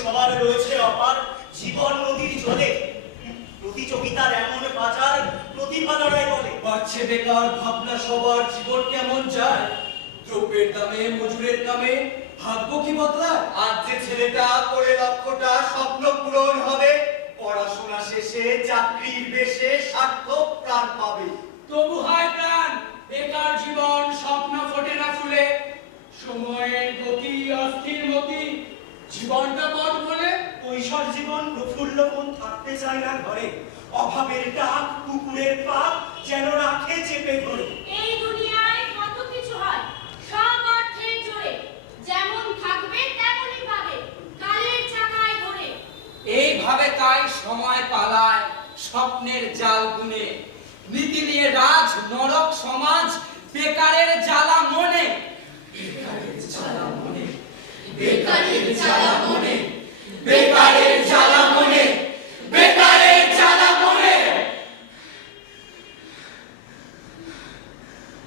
সবার রয়েছে অপার জীবন নদীর জলে, প্রতিযোগিতার এমন বাজার প্রতিভা লড়াই বলে। বাড়ছে বেকার ভাবনা, সবার জীবন কেমন যায়, দ্রব্যের দামে মজুরের দামে ভাগ্য কি বদলায়। আজ যে ছেলেটা করে লক্ষ্যটা স্বপ্ন পূরণ হবে, পড়াশোনা শেষে চাকরির বেশে সার্থক প্রাণ পাবে। তবু হয় প্রাণ, বেকার জীবন স্বপ্ন ফোটে না ফুলে, সময়ের গতি অস্থির মতি, জীবনটা পথ বলে। কৈশোর জীবন প্রফুল্ল মন থাকতে চায় না ঘরে, অভাবের ডাক কুকুরের পাক যেন রাখে চেপে ধরে। এই দুনিয়ায় কত কিছু হয় সব অর্থের জোরে, যেমন থাকবে তেমনই পাবে কালের চাকায় ধরে। এইভাবে তাই সময় পালায় স্বপ্নের জাল বুনে, নীতি নিয়ে রাজ নরক সমাজ, বেকারের জ্বালা মনে। বেকারের জ্বালা মনে, বেকারের জ্বালা মনে, বেকারের জ্বালা মনে, বেকারের জ্বালা মনে।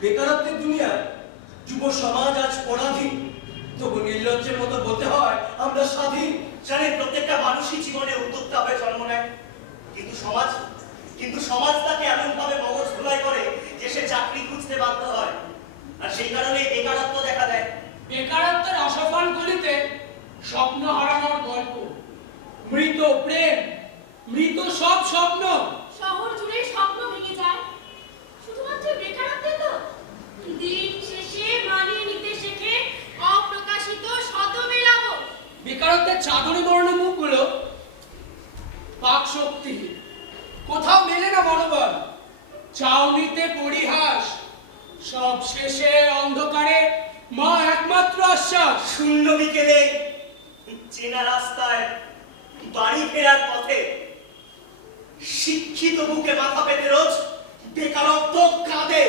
বেকারত্বের দুনিয়া যুব সমাজ আজ পরাধীন, তবু নির্লজ্জের মতো বলতে হয় আমরা স্বাধীন। জানেন প্রত্যেকটা মানুষই জীবনে উদ্যোক্তা হয়ে জন্ম নেয়, কিন্তু সমাজ তাকে এমন ভাবে মগজ ধুলাই করে যে সে চাকরি খুঁজতে বাধ্য হয়, আর সেই কারণে বেকারত্ব দেখা দেয়। বেকারত্বের অসফল গলিতে স্বপ্ন হারানোর গল্প, মৃত প্রেম, মৃত সব স্বপ্ন। শহর জুড়ে স্বপ্ন ভেঙে যায় শুধুমাত্র বেকারত্বে তো। দিন শেষে মানিয়ে নিতে শেখে অপ্রকাশিত শত মেলাব। বেকারত্বের চাদরে বর্ণ মুখগুলো পাক শক্তি, কোথাও মেলে না মনোবল, চাউনিতে পরিহাস, সব শেষে অন্ধকারে মা একমাত্র আশ্বাস। শূন্য বিকেলে চেনা রাস্তায় বাড়ি ফেরার পথে শিক্ষিত বুকে মাথা পেতে রোজ বেকারত্ব কাঁদে।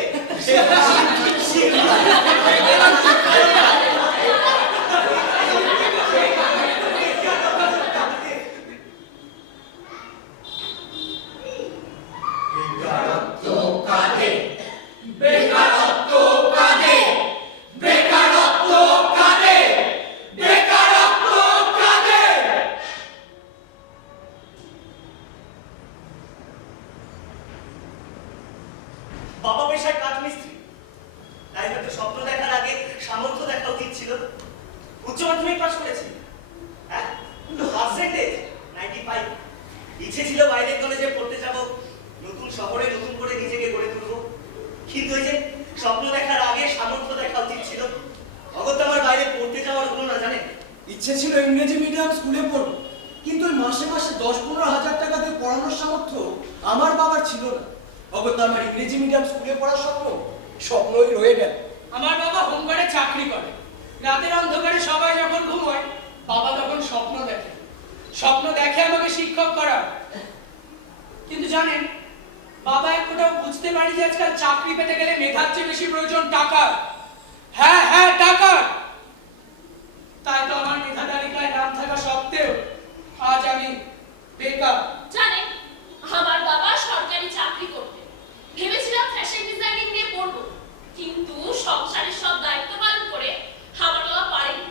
বেকারত্ব কাঁদে, বেকারত্ব কাঁদে, বেকারত্ব কাঁদে, বেকারত্ব কাঁদে। বাবা পেশায় কাঠমিস্ত্রি, তাই হয়তো স্বপ্ন দেখার আগে সামর্থ্য দেখা উচিত ছিল। উচ্চ মাধ্যমিক পাস করেছি, হ্যাঁ, পার্সেন্টেজ 95। ইচ্ছে ছিল বাইরের কলেজে পড়তে যাব, নতুন শহরে নতুন করে নিজেকে গড়ে তুলবো, কিন্তু ওই যে স্বপ্ন দেখার আগে সামর্থ্য দেখা উচিত ছিল। অগত্যা আমার বাইরে পড়তে যাওয়ার হলো না, জানেন। ইচ্ছে ছিল ইংরেজি মিডিয়াম স্কুলে পড়বো, কিন্তু ওই মাসে মাসে 10-15 হাজার টাকা দিয়ে পড়ানোর সামর্থ্য আমার বাবার ছিল না। অগত্যা আমার ইংরেজি মিডিয়াম স্কুলে পড়ার স্বপ্নই রয়ে গেল। আমার বাবা হোমগার্ডে চাকরি করে, রাতের অন্ধকারে সবাই যখন ঘুমোয় বাবা তখন স্বপ্ন দেখে আমাকে শিক্ষক করা। কিন্তু জানেন, বাবা এক কোথাও বুঝতে পারি যে আজকাল চাকরি পেতে গেলে মেধার চেয়ে বেশি প্রয়োজন টাকার। হ্যাঁ হ্যাঁ, টাকার। তাই তো আমার মেধা তালিকায় নাম থাকা সত্ত্বেও আজ আমি বেকার। জানেন, আমার বাবা সরকারি চাকরি করতে, ভেবেছিলাম ফ্যাশন ডিজাইনিং নিয়ে পড়বো, কিন্তু সংসারের সব দায়িত্ব পালন করে আমার বাবা পারেনি।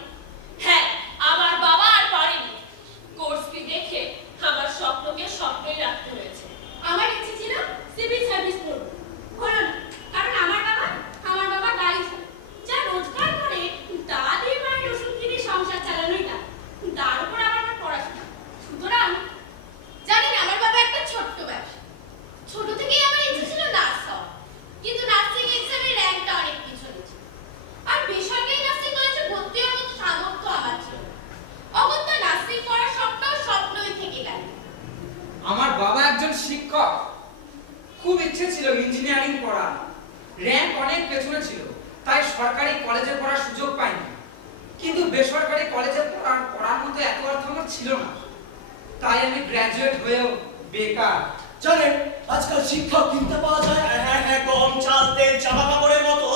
হ্যাঁ, আমার বাবা আর পারেনি। কোর্স ফি দেখে আমার স্বপ্নকে স্বপ্নই রাখতে হয়েছে। আমার ইচ্ছে ছিল সিভিল সার্ভিস পড়বো, হলো না, কারণ আমার বাবা গাড়ি চালায়, যা রোজগার করে তা দিয়ে মায়ের ওষুধ কিনে সংসার চালানোই না, তার উপর আমার পড়াশোনা। সুতরাং জানেন, আমার বাবা একটা ছোট্ট ব্যবসা। ছোট থেকেই আমার ইচ্ছে ছিল নার্স হওয়া, কিন্তু নার্সিং এক্সামে র্যাঙ্কটা অনেক পিছনে ছিল, আর বেসরকারি নার্সিং কলেজে ভর্তি হওয়ার মতো সামর্থ্য আমার ছিল না। অগত্যা নার্সিং পড়ার স্বপ্নই থেকে গেল। আমার বাবা একজন শিক্ষক, খুব ইচ্ছে ছিল ইঞ্জিনিয়ারিং পড়া, র্যাঙ্ক অনেক পেছনে ছিল, তাই সরকারি কলেজে পড়ার সুযোগ পাইনি। কিন্তু বেসরকারি কলেজে পড়ার মতো এত অর্থ আমার ছিল না, তাই আমি গ্র্যাজুয়েট হয়েও বেকার। জানেন, আজকাল শিক্ষা কিনতে পাওয়া যায়। হ্যাঁ হ্যাঁ, গম চাল তেল জামা কাপড়ের মতো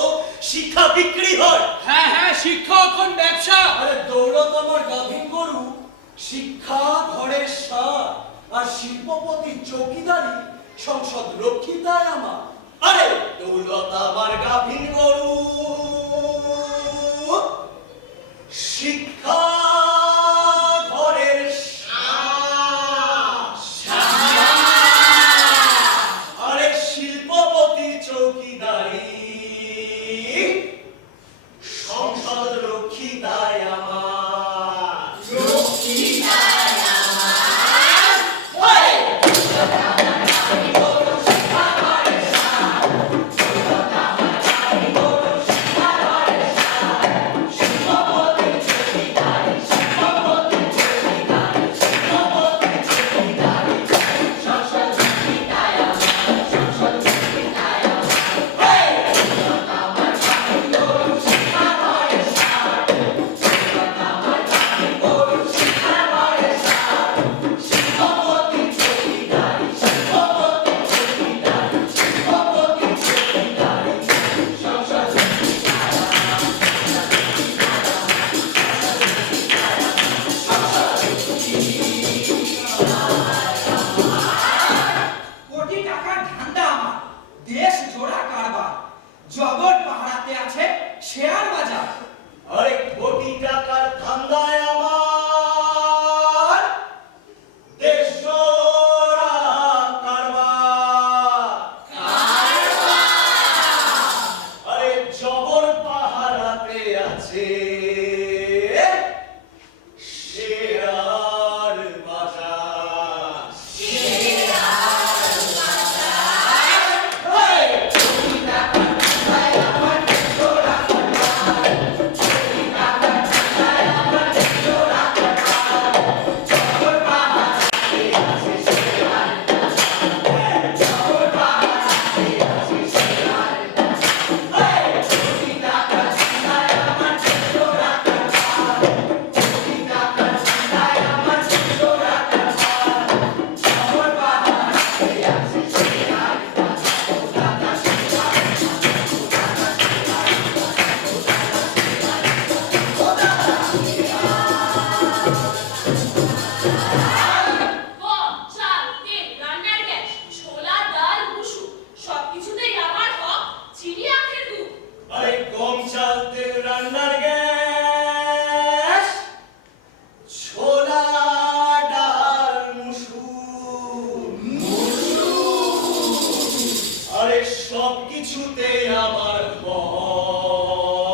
শিক্ষা বিক্রি হয়। হ্যাঁ হ্যাঁ, শিক্ষা এখন ব্যবসা। আরে দৌলত আমার গাভীন গরু, শিক্ষা ঘরের সার, আর শিল্পপতি চৌকিদারি সংসদ রক্ষিতায় আমার। আরে দৌলত আমার গাভীন গরু, শিক্ষা ঘরের কিছুতে আমার মন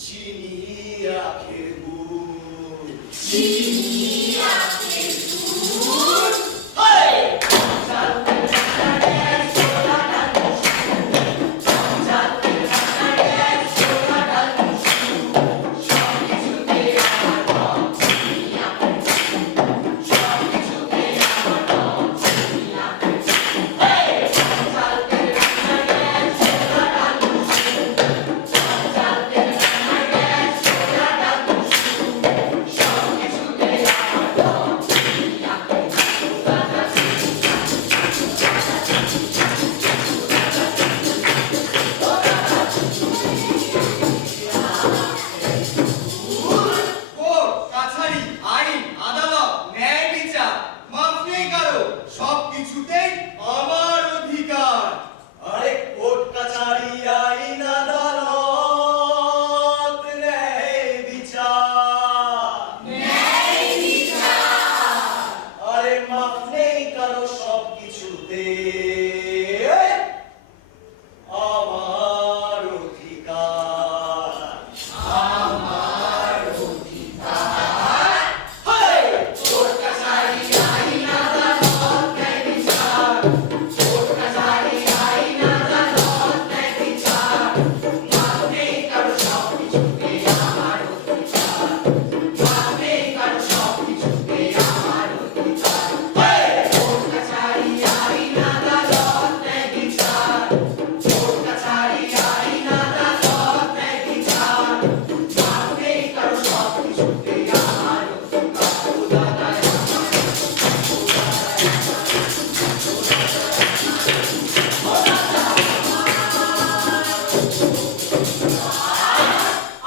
চিনি আখের গুড় কোর্ট, কাছারি, আইন, আদালত, ন্যায় বিচার, মাফ নেই কারো, সবকিছুতেই আমার অধিকার। আরে কোর্ট কাছারি আইন আদালত ন্যায় বিচার আরে মাফ নেই কারো সবকিছুতে আমার অধিকার হায়!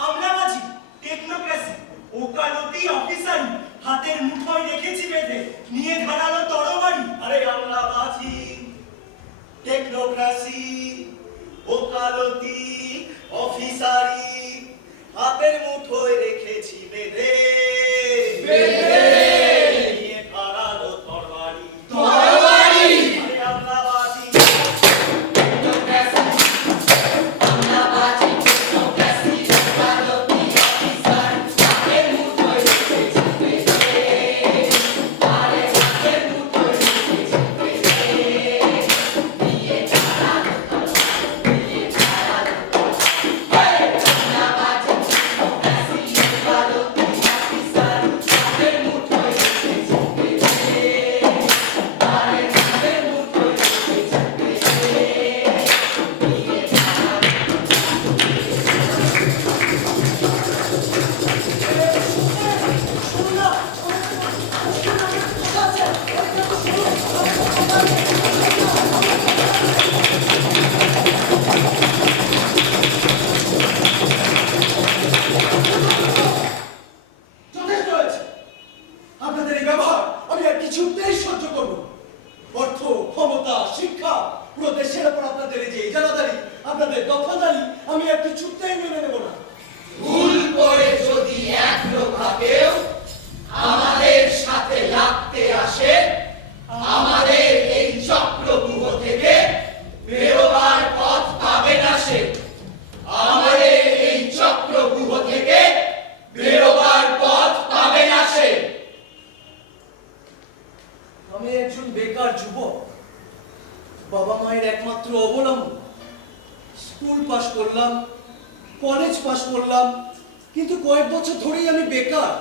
আমলাবাজি, টেকনোক্রেসি, ওকালতি, অফিসারি, হাতের মুঠোয় রেখেছি বেঁধে, নিয়ে ধারালো তরবারি। আরে আমলাবাজি, টেকনোক্রেসি, ওকালতি, অফিসারি, হাতের মুঠোয় রেখেছি বেঁধে, নিয়ে ধারালো তরবারি। আরে আমলাবাজি, যথেষ্ট হয়েছে। আপনাদের এই ব্যবহার আমি আর কিছুতেই সহ্য করব না। অর্থ, ক্ষমতা, শিক্ষা, পুরো দেশের উপর আপনাদের এই যে ইজারাদারি, আপনাদের দখলদারি আমি আর কিছুতেই মেনে নেব না। ভুল করে যদি এক লোকেও আমাদের সাথে লাগতে আসে, আমাদের এই চক্রব্যূহ থেকে বেরোবার পথ পাবে না সে। আমাদের এই চক্রব্যূহ থেকে বেরোবার পথ পাবে না সে। আমি একজন বেকার যুবক, বাবা মায়ের একমাত্র অবলম্বন। স্কুল পাশ করলাম, কলেজ পাশ করলাম, কিন্তু কয়েক বছর ধরেই আমি বেকার।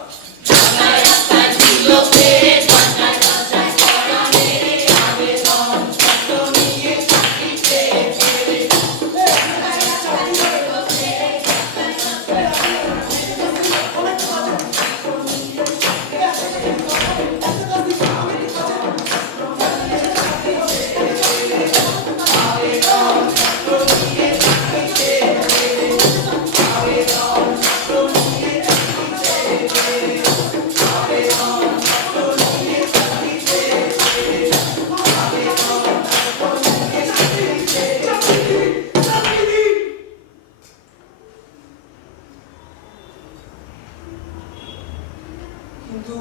কিন্তু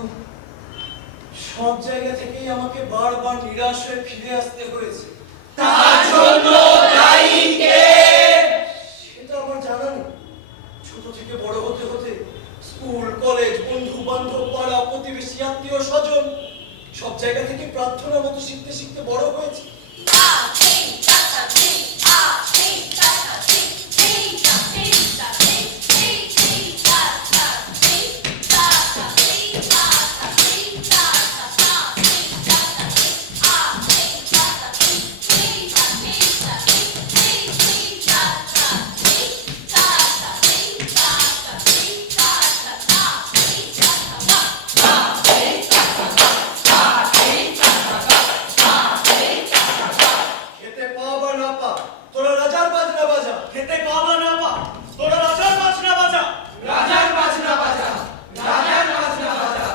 সব জায়গা থেকেই আমাকে বারবার নিরাশ হয়ে ফিরে আসতে হয়েছে। তার জন্য কলেজ, বন্ধু বান্ধব, পাড়া প্রতিবেশী, আত্মীয় স্বজন সব জায়গা থেকে প্রার্থনার মতো শিখতে শিখতে বড় হয়েছে। খেতে পা বা না পা, তোরা রাজার বাজনা বাজা। খেতে পাবা না পা তোরা রাজার বাজনা বাজা। রাজার বাজনা বাজা, রাজার বাজনা বাজা,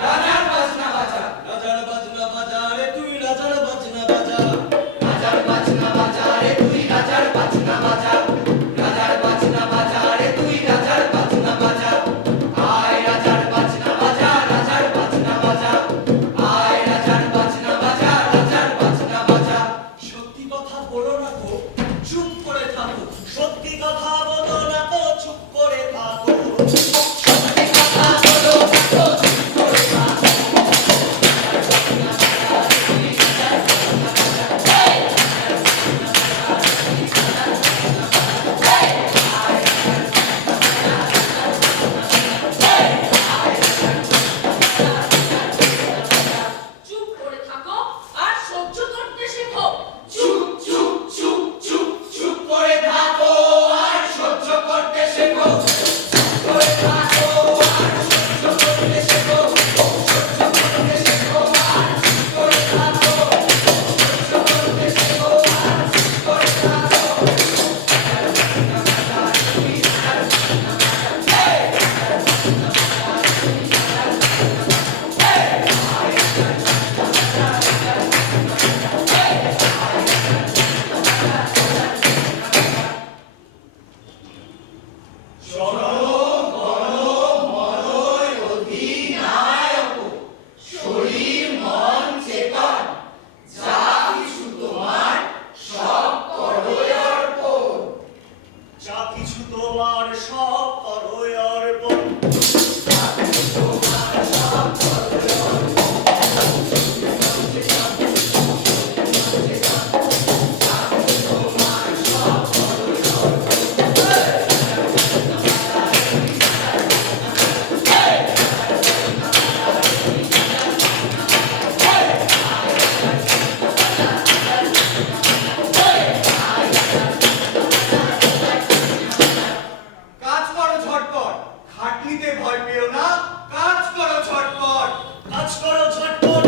রাজার বাজনা বাজা, রাজার বাজনা বাজা রে তুই রাজার বাজনা বাজা। রাজার বাজনা বাজা রে তুই রাজার বাজনা বাজা, রাজার বাজনা বাজা রে তুই রাজার বাজনা বাজা। আয় রাজার বাজনা বাজা, রাজার বাজনা বাজা, আয় রাজার বাজনা বাজা, রাজার বাজনা বাজা। সত্যি কথা বলো না গো, চুপ করে থাকো। সত্যি কথা বলো না তো চুপ করে থাকো। সত্যি কথা বলো না তো চুপ করে থাকো। চুপ করে থাকো আর সহ্য করতে শেখো। চুপ চুপ চুপ চুপ চুপ করে থাকো আর সহ্য করতে শেখো। চুপ করে থাকো আর সহ্য করতে শেখো। সহ্য করতে শেখো আর চুপ করে থাকো। সহ্য করতে শেখো আর চুপ করে থাকো। শরীর মন চেতন যা কিছু তোমার সব করো অর্পণ। যা কিছু তোমার সব করো অর্পণ। কাজ করো ঝটপট, খাটনিতে ভয় পেও না। কাজ করো ঝটপট, কাজ করো ঝটপট।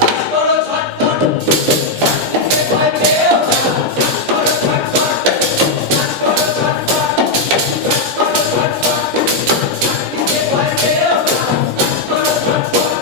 কাজ করো ঝটপট, খাটনিতে ভয় পেও না। কাজ করো ঝটপট, কাজ করো ঝটপট, কাজ করো ঝটপট, খাটনিতে ভয় পেও না। কাজ করো ঝটপট।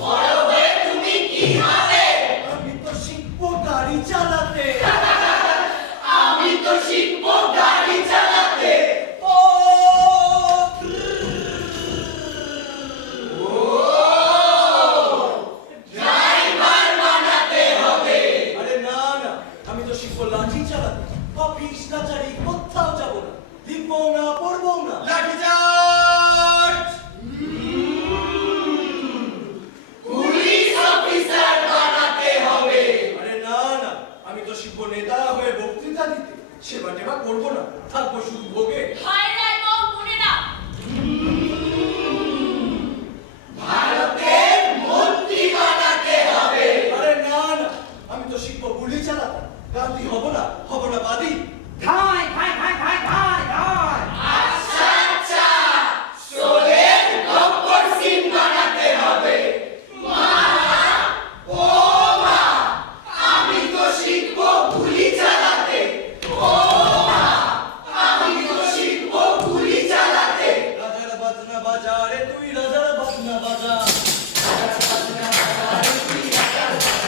বড় হয়ে তুমি কি হবে? আমি তো শিখবো গাড়ি চালাতে। আমি তো শিখবো গাড়ি চালাতে। ও ড্রাইভার বানাতে হবে। আরে না না, আমি তো শিখবো লাঠি চালাতে। অফিস কাচারি কোথাও যাবো না, লিখবো না, পড়বো না। লাঠিচার্জ! পুলিশ অফিসার বানাতে হবে। আরে না না, আমি তো শিখবো নেতা হয়ে বক্তৃতা দিতে। সেবা টেবা করবো না, থাকবো শুধু ভোগে। ভাইরা এবং বোনেরা, ভারতের মন্ত্রী বানাতে হবে। আরে না না, আমি তো শিখবো গুলি চালাতে। গান্ধী হব না, হব না বাদী। ধাই ধাই ধাই ধাই ধাই ধাই। আচ্ছা আচ্ছা, সোলের গব্বর সিং বানাতে হবে। মা, ও মা, আমি তো শিখবো গুলি চালাতে। ও মা, আমি তো শিখবো গুলি চালাতে। রাজার বাজনা বাজা রে তুই রাজার বাজনা বাজা। রাজার বাজনা বাজা রে তুই রাজার বাজনা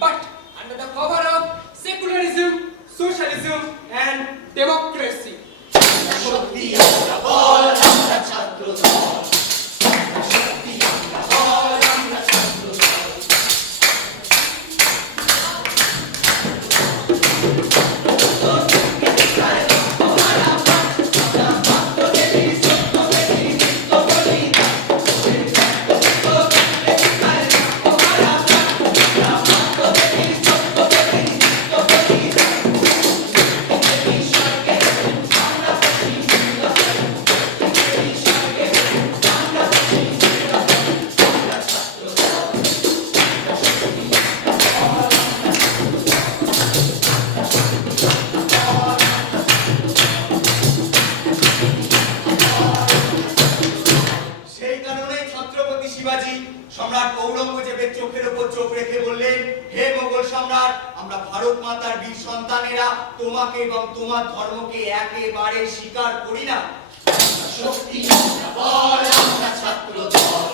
but under the cover of secularism, socialism and democracy. শক্তি আমরা বল আমরা ছাত্র দল শক্তি আমরা বল আমরা ছাত্র দল সেই কারণে ছত্রপতি শিবাজী সম্রাট ঔরঙ্গজেবের চোখের উপর চোখ রেখে বললেন, হে মোগল সম্রাট, আমরা ভারত মাতার বীর সন্তানেরা তোমাকে এবং তোমার ধর্মকে একেবারে স্বীকার করি না। শক্তি আমরা বল আমরা ছাত্র দল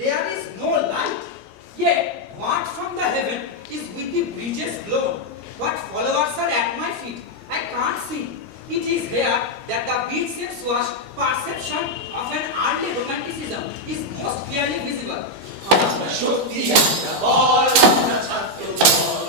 There is no light. Yet, what from the heaven is with the breezes blown? What followers are at my feet? I can't see. It is here that the beat seems wash perception of an early romanticism is most clearly visible. আমরা শক্তি আমরা বল আমরা ছাত্র দল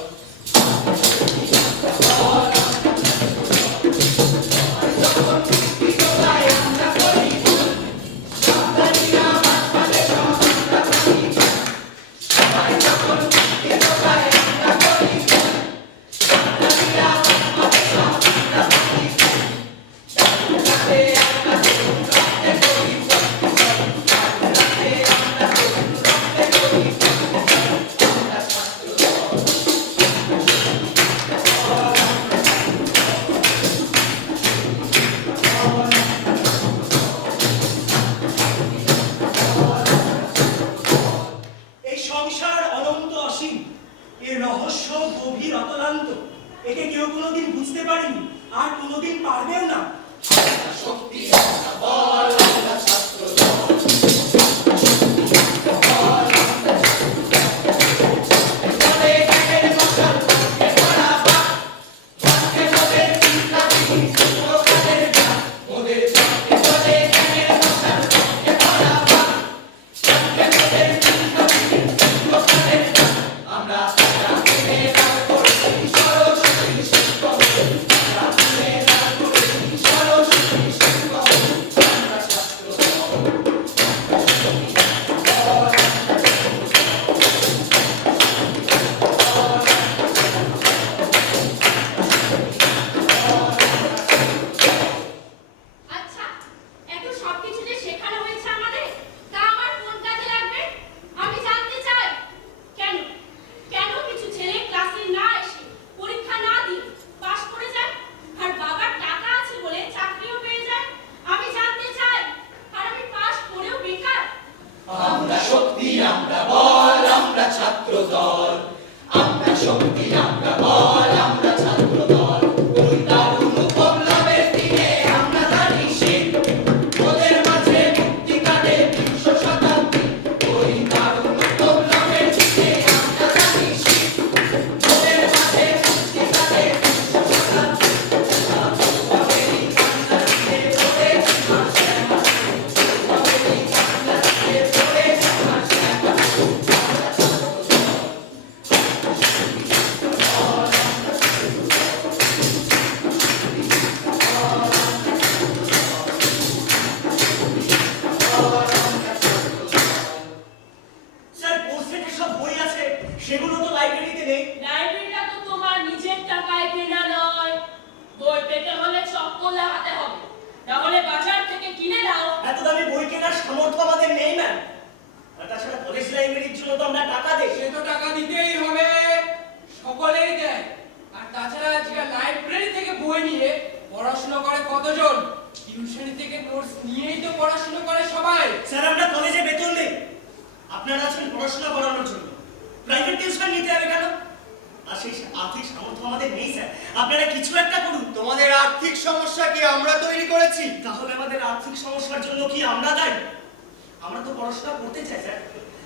এই সংসার অনন্ত অসীম, এর রহস্য গভীর অতলান্ত। একে কেউ কোনোদিন বুঝতে পারেনি, আর কোনোদিন পারবেও না। শক্তি আমরা বল আমরা ছাত্র দল আচ্ছা, এত সবকিছু যে শেখানো হয়েছে আমাদের, তা আমার কোন কাজে লাগবে? আমি জানতে চাই। কেন কেন কিছু ছেলে ক্লাসে না এসে, পরীক্ষা না দিয়ে পাশ করে যায়, আর বাবার টাকা আছে বলে চাকরিও পেয়ে যায়? আমি জানতে চাই। আর আমি পাশ করেও বেকার। আমরা শক্তি আমরা বল আমরা ছাত্র দল আমরা শক্তি আমরা বল আমরা ছাত্র দল ওই দারুণ উপলব্ধের দিনে আমরা দাঁড়ি শীত ওদের মাঝে মুক্তি কাটে বিংশ শতাব্দী ওই দারুণ উপলব্ধের দিনে আমরা দাঁড়ি শীত ওদের মাঝে মুক্তি কাটে বিংশ শতাব্দী ওদেরই কান্না দিয়ে পড়ে আমার শ্যামা ওদেরই কান্না দিয়ে পড়ে আমার শ্যামা আমরা ছাত্র দল বই নিয়ে পড়াশোনা করে কতজন? টিউশনি থেকে নোটস নিয়েই তো পড়াশোনা করে সবাই। স্যার আমরা কলেজে বেতন নেই, আপনারা আছেন পড়াশোনা করানোর জন্য। প্রাইভেট টিউশন নিতে হবে কেন? আর সেই আর্থিক সামর্থ্য আমাদের নেই স্যার, আপনারা কিছু একটা করুন। তোমাদের আর্থিক সমস্যা কি আমরা তৈরি করেছি? তাহলে আমাদের আর্থিক সমস্যার জন্য কি আমরা দায়ী? আমরা তো পড়াশোনা করতে চাই স্যার,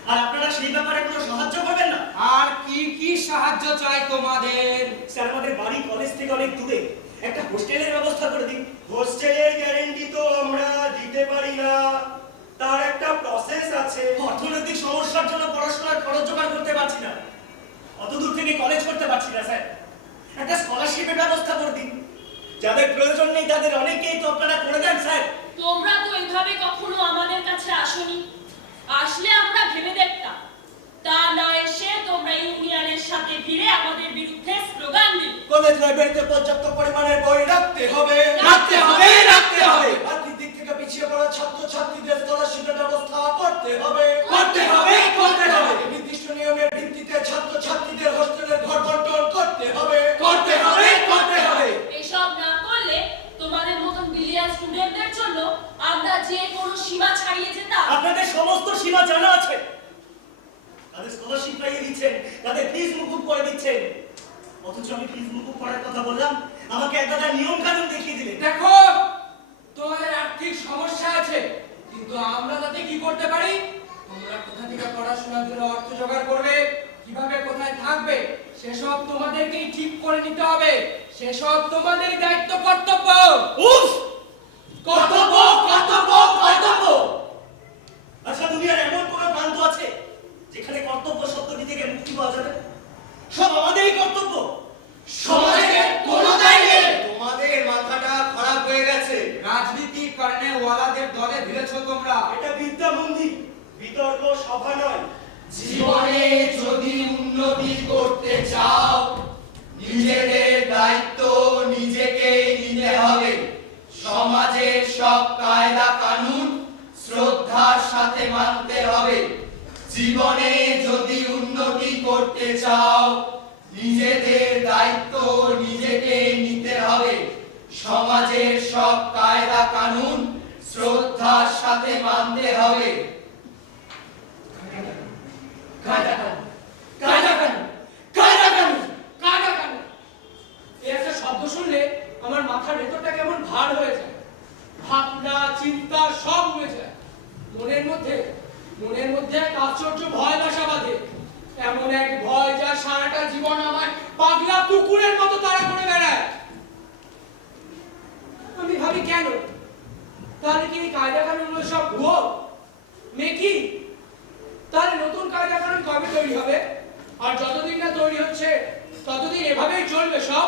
আর আপনারা সেই ব্যাপারে কোনো সাহায্য করবেন না। আর কি কি সাহায্য চাই তোমাদের? স্যার আমাদের বাড়ি কলেজ থেকে অনেক দূরে, একটা হোস্টেলের ব্যবস্থা করে দিন। হোস্টেলের গ্যারান্টি তো আমরা দিতে পারি না, তার একটা প্রসেস আছে। অর্থনৈতিক সমস্যার জন্য পড়াশোনার খরচ জোগাড় করতে পারছি না, অত দূর থেকে কলেজ করতে পারছি না স্যার। একটা স্কলারশিপের ব্যবস্থা করে দিন, যাদের প্রয়োজন নেই তাদের অনেকেই তো আপনারা করে দেন স্যার। তোমরা তো এইভাবে কখনো আমাদের কাছে আসোনি, আসলে আমরা ভেবে দেখতাম। তা না এসে তোমরা ইউনিয়নের সাথে ভিড়ে আমাদের বিরুদ্ধে স্লোগান দিলে। কলেজ লাইব্রেরিতে পর্যাপ্ত পরিমাণের বই রাখতে হবে। রাখতে হবে, রাখতে হবে। আর্থিক দিক থেকে পিছিয়ে পড়া ছাত্রছাত্রীদের স্কলারশিপের ব্যবস্থা করতে হবে। করতে হবে, করতে হবে। নির্দিষ্ট নিয়মের ভিত্তিতে ছাত্রছাত্রীদের হোস্টেলের ঘর বন্টন করতে হবে। করতে হবে, করতে হবে। এসব না করলে তোমাদের মতন ব্রিলিয়ান্ট স্টুডেন্টদের জন্য আমরা যে কোনো সীমা ছাড়িয়ে যেতাম। আপনাদের সমস্ত সীমা জানা আছে, তাদের স্কলারশিপ পাইয়ে দিচ্ছেন, তাদের ফিস মুকুব করে দিচ্ছেন, অথচ আমি ফিস মুকুব করার কথা বললাম, আমাকে একটা নিয়ম কানুন দেখিয়ে দিলেন। দেখো, তোমাদের আর্থিক সমস্যা আছে, কিন্তু আমরা তাতে কি করতে পারি? তোমরা কোথা থেকে পড়াশোনার জন্য অর্থ জোগাড় করবে, কিভাবে কোথায় থাকবে, সেসব তোমাদেরকেই ঠিক করে নিতে হবে। সেসব তোমাদের দায়িত্ব, কর্তব্য। উফ! কর্তব্য, কর্তব্য, কর্তব্য। আচ্ছা দুনিয়ার এমন কোন প্রান্ত আছে যেখানে কর্তব্য শব্দটি থেকে মুক্তি পাওয়া যাবে? সব আমাদেরই কর্তব্য, সমাজে কোনো দায় নেই। তোমাদের মাথাটা খারাপ হয়ে গেছে। রাজনীতি করনে ওয়ালাদের দলে ভিড়েছো তোমরা। এটা বিদ্যা মন্দির, বিতর্ক সভা নয়। জীবনে যদি উন্নতি করতে চাও, নিজেদের দায়িত্ব নিজেকেই নিতে হবে। সমাজের সব কায়দা কানুন শ্রদ্ধার সাথে মানতে হবে। জীবনে যদি উন্নতি করতে চাও, নিজেদের দায়িত্ব নিজেকেই নিতে হবে। সমাজের সব কায়দা কানুন শ্রদ্ধার সাথে মানতে হবে। কায়দা কানুন, কায়দা কানুন, কায়দা কানুন। কাটা কাটা, এই একটা শব্দ শুনলে আমার মাথার ভেতরটা কেমন ভার হয়ে যায়। ভাবনা চিন্তা সব হয়ে যায়। মনের মধ্যে এক আশ্চর্য ভয় বাসা বাঁধে। এমন এক ভয় যা সারাটা জীবন আমার পাগলা কুকুরের মতো তাড়া করে বেড়ায়। আমি ভাবি কেন? তাহলে কি এই কায়দা কানুনগুলো সব ভুয়ো মেকি? তাহলে নতুন কায়দা কানুন কবে তৈরি হবে? আর যতদিন না তৈরি হচ্ছে ততদিন এভাবেই চলবে সব।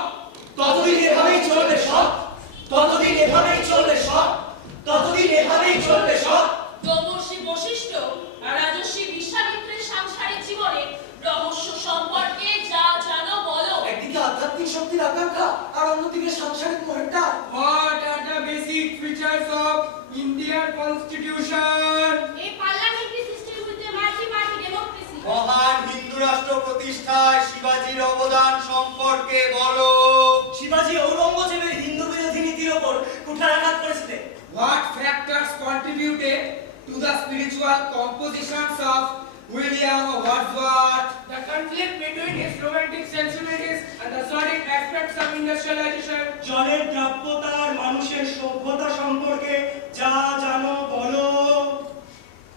ততদিন এভাবেই চলবে সব, ততদিন এভাবেই চলবে সব, ততদিন এভাবেই চলবে সব। দেবর্ষি বশিষ্ঠ আর রাজর্ষি বিশ্বামিত্রের সাংসারিক জীবনে রহস্য সম্পর্কে যা জানো বলো। একদিকে আধ্যাত্মিক শক্তির আকাঙ্ক্ষা আর অন্যদিকে সাংসারিক মোহনটা। What are the basic features of Indian Constitution? A parliamentary system with a multi-party democracy. মহান হিন্দু রাষ্ট্র প্রতিষ্ঠায় শিবাজীর অবদান সম্পর্কে বলো। শিবাজি ঔরঙ্গজেবের হিন্দু বিরোধী নীতির ওপর কুঠারাঘাত করেছিলেন। What factors contributed to the spiritual compositions of William Wordsworth? The conflict between his romantic sensibilities and the sordid aspects of industrialization. জলের দ্রাব্যতার মানুষের সভ্যতা সম্পর্কে যা জানো বলো।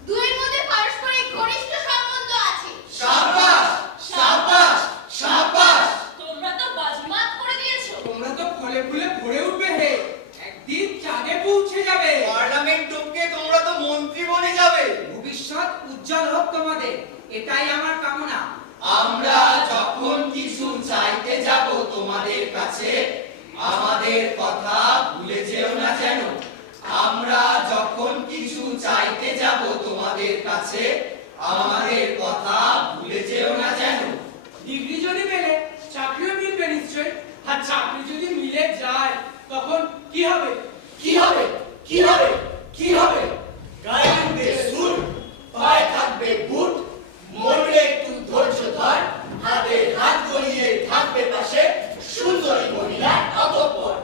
দুয়ের মধ্যে পারস্পরিক ঘনিষ্ঠ সম্বন্ধ আছে। সাবাস, সাবাস, সাবাস। তোমরা তো বাজিমাত করে দিয়েছো। তোমরা তো ফলে ফুলে ভরে উঠবে হে, একদিন চাঁদে পৌঁছে যাবে। পার্লামেন্ট টপকে তোমরা তো মন্ত্রী বনে যাবে। ভবিষ্যৎ উজ্জ্বল হোক তোমাদের, এটাই আমার কামনা। আমরা যখন কিছু চাইতে যাব তোমাদের কাছে, আমাদের কথা ভুলে যেও না যেন। আমরা যখন কিছু চাইতে যাব তোমাদের কাছে, আমাদের কথা ভুলে যেও না যেন। ডিগ্রি যদি মেলে চাকরিও মিলবে নিশ্চয়। আর চাকরি যদি মিলে যায় তখন কি হবে? কি হবে, কি হবে, কি হবে? গায়ে উঠবে সুর, পায়ে থাকবে বুট, মরলে একটু ধৈর্য ধর, হাতে হাত গলিয়ে থাকবে পাশে সুন্দরী মহিলা অতঃপর।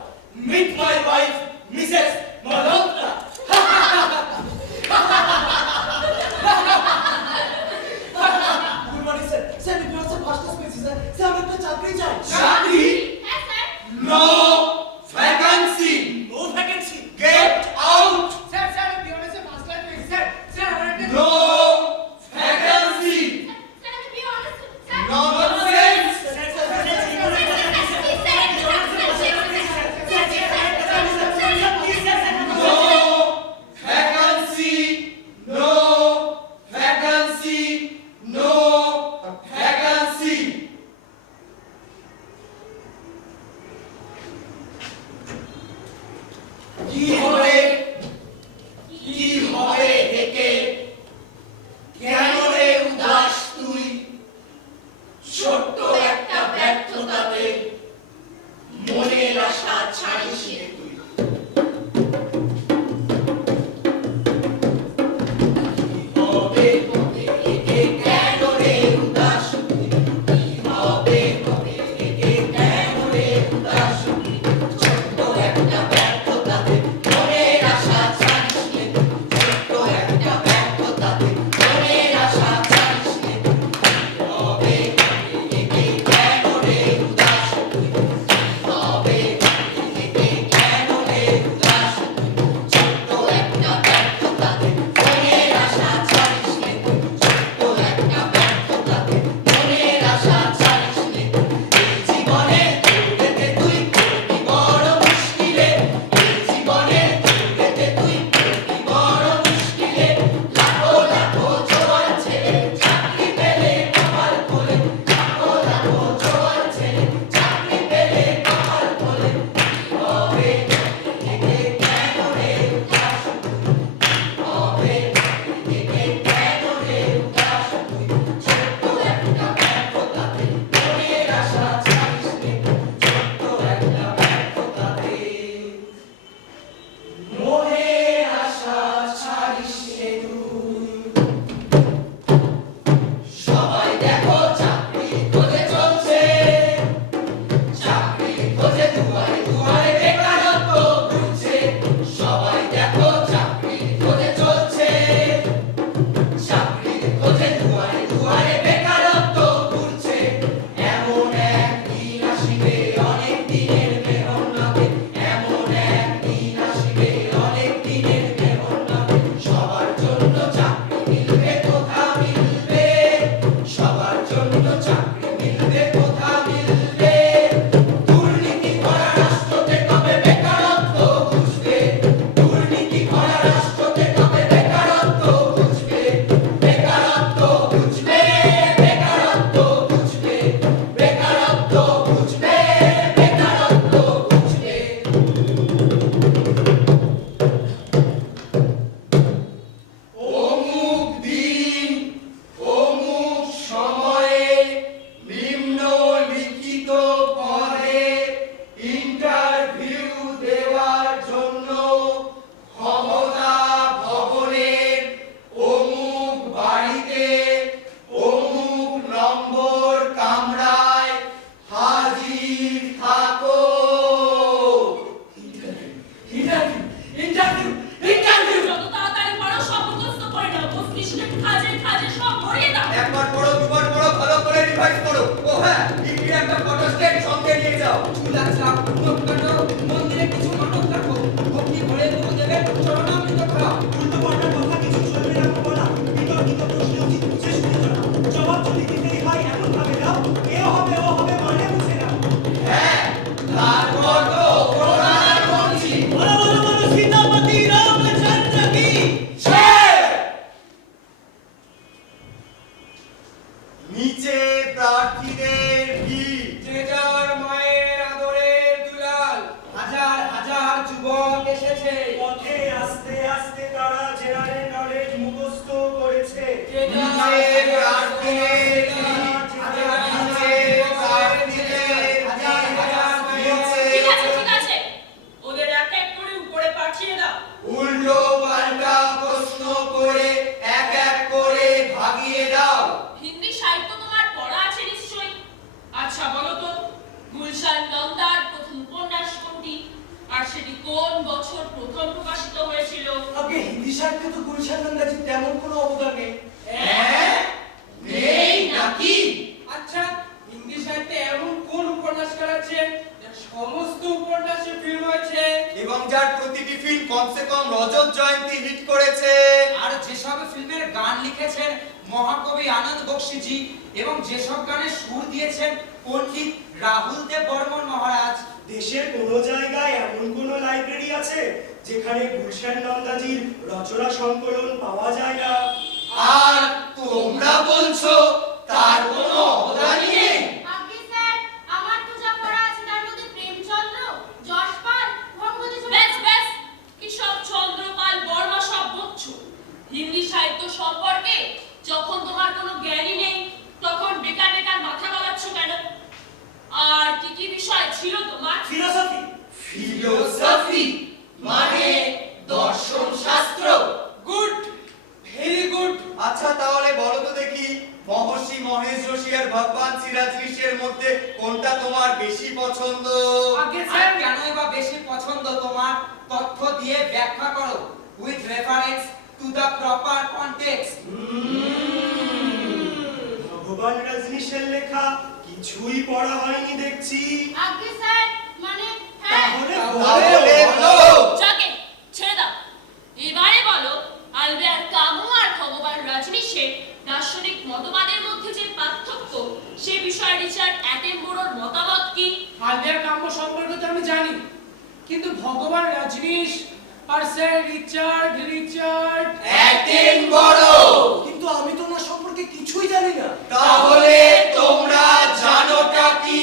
কি হবে কি হবে হেকে কেন রে উদাস তুই ছোট্ট একটা ব্যর্থতাতে মনের আশা ছাড়িস নে তুই কি হবে হেকে কেন রে উদাস তুই কি হবে হেকে কেন রে উদাস তুই ছোট্ট একটা ব্যর্থতাতে মনের আশা ছাড়িস নে তুই ছোট্ট একটা ব্যর্থতাতে মনের আশা ছাড়িস নে তুই কি হবে হেকে কেন রে উদাস তুই কি হবে হেকে কেন রে উদাস তুই ছোট্ট একটা ব্যর্থতাতে মনের আশা ছাড়িস নে তুই ছোট্ট একটা ব্যর্থতাতে মনের আশা ছাড়িস নে তুই এই জীবনে দৌড়েতে তুই পড়বি বড় মুশকিলে এই জীবনে দৌড়েতে তুই পড়বি বড় মুশকিলে লাখো লাখো জোয়ান ছেলে চাকরি পেলে কপাল খোলে লাখো লাখো জোয়ান ছেলে চাকরি পেলে কপাল খোলে কি হবে হেকে কেন রে উদাস তুই কি হবে হেকে কেন রে উদাস তুই ছোট্ট একটা ব্যর্থতাতে মনের আশা ছাড়িস নে ছোট্ট একটা ব্যর্থতাতে মনের আশা ছাড়িস নে তুই সবাই দেখো চাকরি খোঁজে চলছে চাকরি খোঁজে দুয়ারে দুয়ারে বেকারত্ব ঘুরছে সবাই দেখো চাকরি খোঁজে চলছে চাকরি খোঁজে দুয়ারে দুয়ারে বেকারত্ব ঘুরছে এমন একদিন আসিবে অনেক দিনের মেহনতে এমন একদিন আসিবে অনেক দিনের মেহনতে সবার জন্য চাকরি মিলবে কোথা মিলবে সবার জন্য চাকরি মিলবে কোথা মিলবে দুর্নীতি ভরা রাষ্ট্রতে কবে বেকারত্ব ঘুচবে দুর্নীতি ভরা রাষ্ট্রতে কবে বেকারত্ব ঘুচবে বেকারত্ব ঘুচবে বেকারত্ব ঘুচবে বেকারত্ব ঘুচবে বেকারত্ব ঘুচবে অমুক দিন অমুক সময়ে নিম্নলিখিত পদে ইন্টারভিউ দেওয়ার জন্য ক্ষমতা ভবনের অমুক বাড়িতে অমুক নম্বর কামরায় হাজির থাকো ইন্টারভিউ ইন্টারভিউ ইন্টারভিউ যত তাড়াতাড়ি পারো সব মুখস্থ করে নাও মস্তিষ্কের খাজে খাজে সব ভরিয়ে দাও একবার পড়ো দুবার পড়ো ভালো করে রিভাইজ করো ও হ্যাঁ ইন্ডিয়া একটা ফটোস্টেট সঙ্গে নিয়ে যাও চুল আছড়া মুখ কাটো মন্দিরে কিছু মানত রাখো ভক্তি ভরে দেবো দেবে চরণামৃত খাও উল্টো পাল্টা কথা কিছু চলবে না বলা বিতর্কিত প্রশ্ন উচিত বুঝে শুনে যাও জবাব যদি দিতেই হয় এমন ভাবে দাও এ হবে ও হবে মানে বুঝে নাও হ্যাঁ তারপর তো করোনার বলছি বলো বলো বলো সীতাপতি রামচন্দ্র কি নিচে প্রার্থীদের ভিড় যে যার মায়ের আদরের দুলাল হাজার হাজার যুবক এসেছে পথে আস্তে আস্তে তারা জেনারেল নলেজ মুখস্থ করেছে যে নিচে প্রার্থীদের ভিড় হাজার নিচে প্রার্থীদের হাজার হাজার নিচে ঠিক আছে ওদের এক এক করে উপরে পাঠিয়ে দাও উল্টো পাল্টা প্রশ্ন করে এক এক করে ভাগিয়ে দাও হিন্দি সাহিত্য তোমার পড়া আছে নিশ্চয়ই আচ্ছা বলো তো গুলশান নন্দার প্রথম উপন্যাস কোনটি আর সেটি কোন বছর প্রথম প্রকাশিত হয়েছিল আগে হিন্দি সাহিত্যে তো গুলশান নন্দাজির তেমন কোনো অবদান নেই হ্যাঁ নেই নাকি আচ্ছা হিন্দি সাহিত্যে এমন কোন উপন্যাসকার আছে যার সমস্ত উপন্যাসে ফিল্ম হয়েছে এবং যার প্রতিটি ফিল্ম কমসে কম রজত জয়ন্তী হিট করেছে আর যেসব ফিল্মের গান লিখেছেন মহাকবি আনন্দ বক্সিজি এবং যেসব গানে সুর দিয়েছেন পণ্ডিত রাহুল দেব বর্মন মহারাজ দেশের কোন জায়গায় এমন কোন লাইব্রেরি আছে যেখানে গুলশান নন্দাজির রচনা সংকলন পাওয়া যায় না আর তোমরা বলছো তার কোনো অবদানই নেই আগে স্যার আমার তো যা পড়া আছে তার মধ্যে প্রেমচন্দ্র যশপাল বঙ্গদেশ ব্যাস ব্যাস ফিলোসফি মানে দর্শন শাস্ত্র। Good, very good. আচ্ছা তাহলে বলো তো দেখি, মহর্ষি মহেশ যোশী আর ভগবান সিরাজ ঋষির মধ্যে কোনটা তোমার বেশি পছন্দ? আগে আর স্যার, কেনই বা বেশি পছন্দ তোমার? তথ্য দিয়ে ব্যাখ্যা করো, with reference to the proper context. ভগবান রজনীশের লেখা কিছুই পড়া হয়নি দেখছি। আগে স্যার মানে হ্যাঁ তাহলে বলো। যাকে ছেড়ে দাও। এবারে বলো আলবেয়ার কামু আর ভগবান রজনীশের দার্শনিক মতবাদের মধ্যে যে পার্থক্য সে বিষয়ে রিচার্ড অ্যাটেনবোরোর মতামত কি? আলবেয়ার কাম্য সম্পর্কে তো আমি জানি, কিন্তু ভগবান রজনীশ আর স্যার রিচার্ড অ্যাটেনবরো। কিন্তু আমি তো ওনার সম্পর্কে কিছুই জানি না। তাহলে তোমরা জানোটা কি?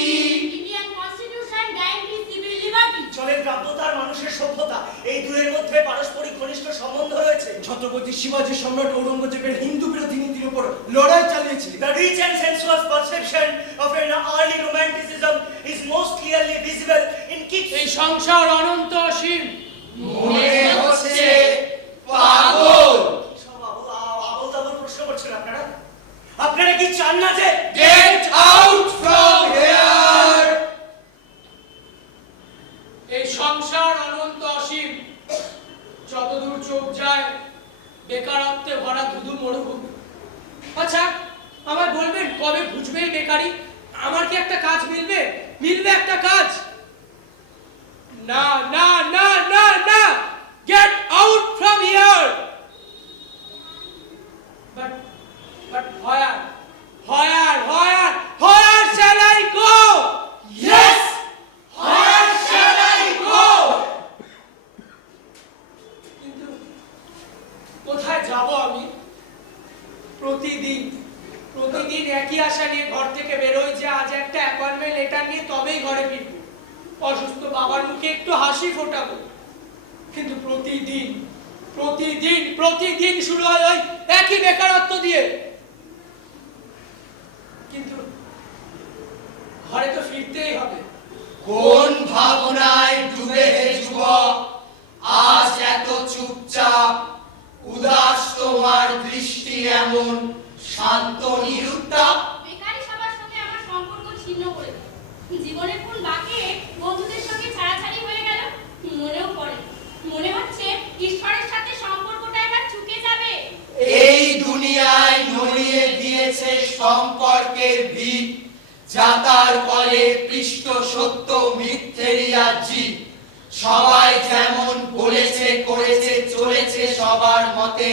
Indian constitution guarantee civil liberty. জলের প্রাপ্যতার মানুষের সভ্যতা, এই দুয়ের মধ্যে পারস্পরিক ঘনিষ্ঠ সম্বন্ধ রয়েছে। ছত্রপতি শিবাজী সম্রাট ঔরঙ্গজেবের হিন্দু বিরোধী নীতির উপর লড়াই চালিয়েছিলেন। The rich and sensuous perception of an early romanticism is most clearly visible in Keats. এই সংসার অনন্ত অসীম। মনে হচ্ছে পাগল। সব আবল তাবল প্রশ্ন করছেন আপনারা। আপনারা কি চান না যে Get out from here! এই সংসার অনন্ত অসীম, যতদূর চোখ যায় বেকারত্বে ভরা ধুধু মরুভূমি। আচ্ছা আমার বলবেন কবে বুঝবে এই বেকারি? আমার কি একটা কাজ মিলবে একটা কাজ? না না না না না, get out from here. But where shall I go? Yes! Where shall I go? কিন্তু কোথায় যাব আমি? প্রতিদিন একই আশা নিয়ে ঘর থেকে বেরোই যে আজ একটা অ্যাপয়েন্টমেন্ট লেটার নিয়ে তবেই ঘরে ফিরবো, অসুস্থ বাবার মুখে একটু হাসি ফোটাবো। কিন্তু প্রতিদিন শুরু হয় ওই একই বেকারত্ব দিয়ে। কিন্তু ঘরে তো ফিরতেই হবে। কোন ভাবনায় ডুবে হে যুবক, আজ এত চুপচাপ, উদাস তোমার দৃষ্টি এমন শান্ত নিরুত্তাপ? বেকারি সবার সঙ্গে আমার সম্পর্ক ছিন্ন করে দাও। জীবনের কোন বাঁকে বন্ধুদের সঙ্গে ছাড়াছাড়ি হয়ে গেল মনেও পড়ে। মনে হচ্ছে ঈশ্বরের সাথে সম্পর্কটা এবার চুকে যাবে। এই দুনিয়ায় নড়িয়ে দিয়েছে সম্পর্কের ভিত, যাতার ফলে পৃষ্ঠ সত্য মিথ্যেরই আজি। সবাই যেমন বলেছে করেছে চলেছে সবার মতে,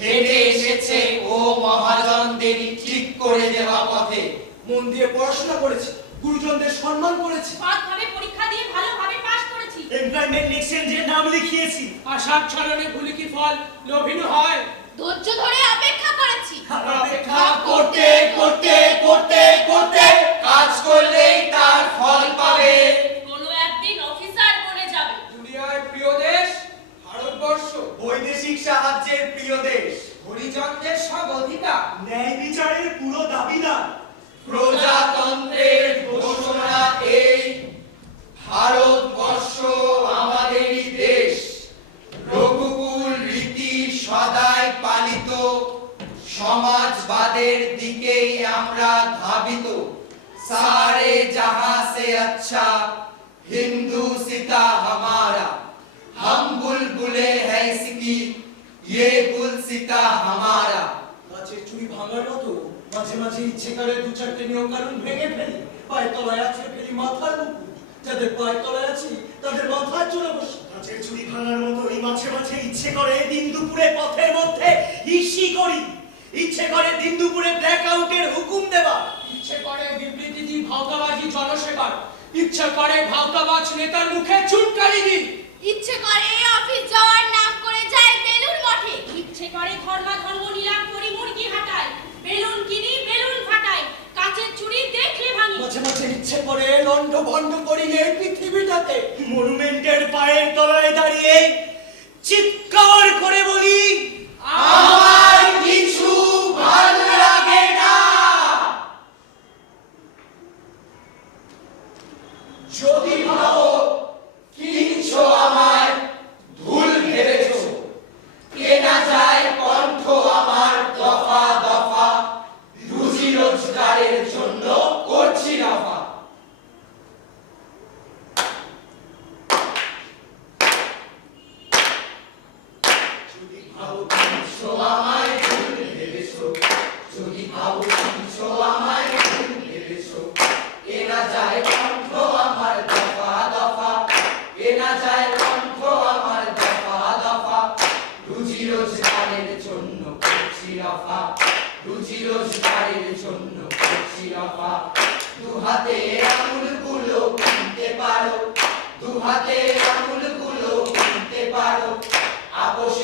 হেঁটে এসেছে ও মহাজনদেরই ঠিক করে দেওয়া পথে। মন দিয়ে পড়াশোনা করেছি, গুরুজনদের সম্মান করেছি। সৎভাবে পরীক্ষা দিয়ে ভালোভাবে পাশ করেছি। এমপ্লয়মেন্ট এক্সচেঞ্জে নাম লিখিয়েছি। আশার ছলনে ভুলি কি ফল লোভিনু হয়? ধৈর্য ধরে অপেক্ষা করেছি। অপেক্ষা করতে করতে করতে করতে কাজ করলেই তার ফল পাবে। কোনো একদিন অফিসার বনে যাবে। দুনিয়ার প্রিয় দেশ ভারতবর্ষ, বৈদেশিক সাহায্যের প্রিয় দেশ, হরিজনদের সব অধিকার, ন্যায় বিচারের পুরো দাবিদার। প্রজাতন্ত্রের ঘোষণা এই, ভারতবর্ষ আমাদেরই দেশ। রঘুকুল রীতি সদাই পালিত, সমাজবাদের দিকেই আমরা ধাবিত। সারে জাহাं से अच्छा हिंदू सीता हमारा, हम बुलबुले है इसकी ये गुलसिता हमारा। গাছের চুড়ি ভাঙার মতো মাঝে মাঝে ইচ্ছে করে দু চারটে নিয়ম কানুন ভেঙে ফেলি। পায়ের তলায় আছে ফেলি মাথার মুকুট, যাদের পায়ের তলায় আছি তাদের মাথায় চলে বসি। গাছের চুরি ভাঙার মতো এই মাঝে মাঝে ইচ্ছে করে দিন দুপুরে পথের মধ্যে ইসি করি। ইচ্ছে করে দিন দুপুরে ব্ল্যাক আউটের হুকুম দেওয়া। ইচ্ছে করে বিবৃতি দি ভাওতাবাজি জনসেবার, ইচ্ছে করে ভাওতাবাজ নেতার মুখে চুনকালি দি। ইচ্ছে করে অফিস যাওয়ার নাম করে যায় বেলুন মঠে। ইচ্ছে করে ধর্ম নিলাম করি মুরগি হাটাই। বেলুন কিনি বেলুন ফাটাই, কাচের চুড়ি দেখলে ভাঙি। মাঝে মাঝে ইচ্ছে করে লন্ড ভন্ড করি এই পৃথিবীটাতে। মনুমেন্টের পায়ের তলায় দাঁড়িয়ে চিৎকার করে বলি, আমার কিছু ভাল লাগে না। যদি ভাবো যদি ভাবো তিনশো আমায় ভুল ভেবেছো, যদি ভাবো তিনশো আমায় ভুল ভেবেছো, এ না যায় কণ্ঠ আমার দফা দফা, এ না যায় কণ্ঠ আমার দফা দফা, রুজি রোজগারের জন্য করছি রফা, রুজি রোজগারের জন্য করছি রফা, দু হাতে আঙুলগুলো কিনতে পারো, দু হাতে আঙুলগুলো কিনতে পারো, আপোষে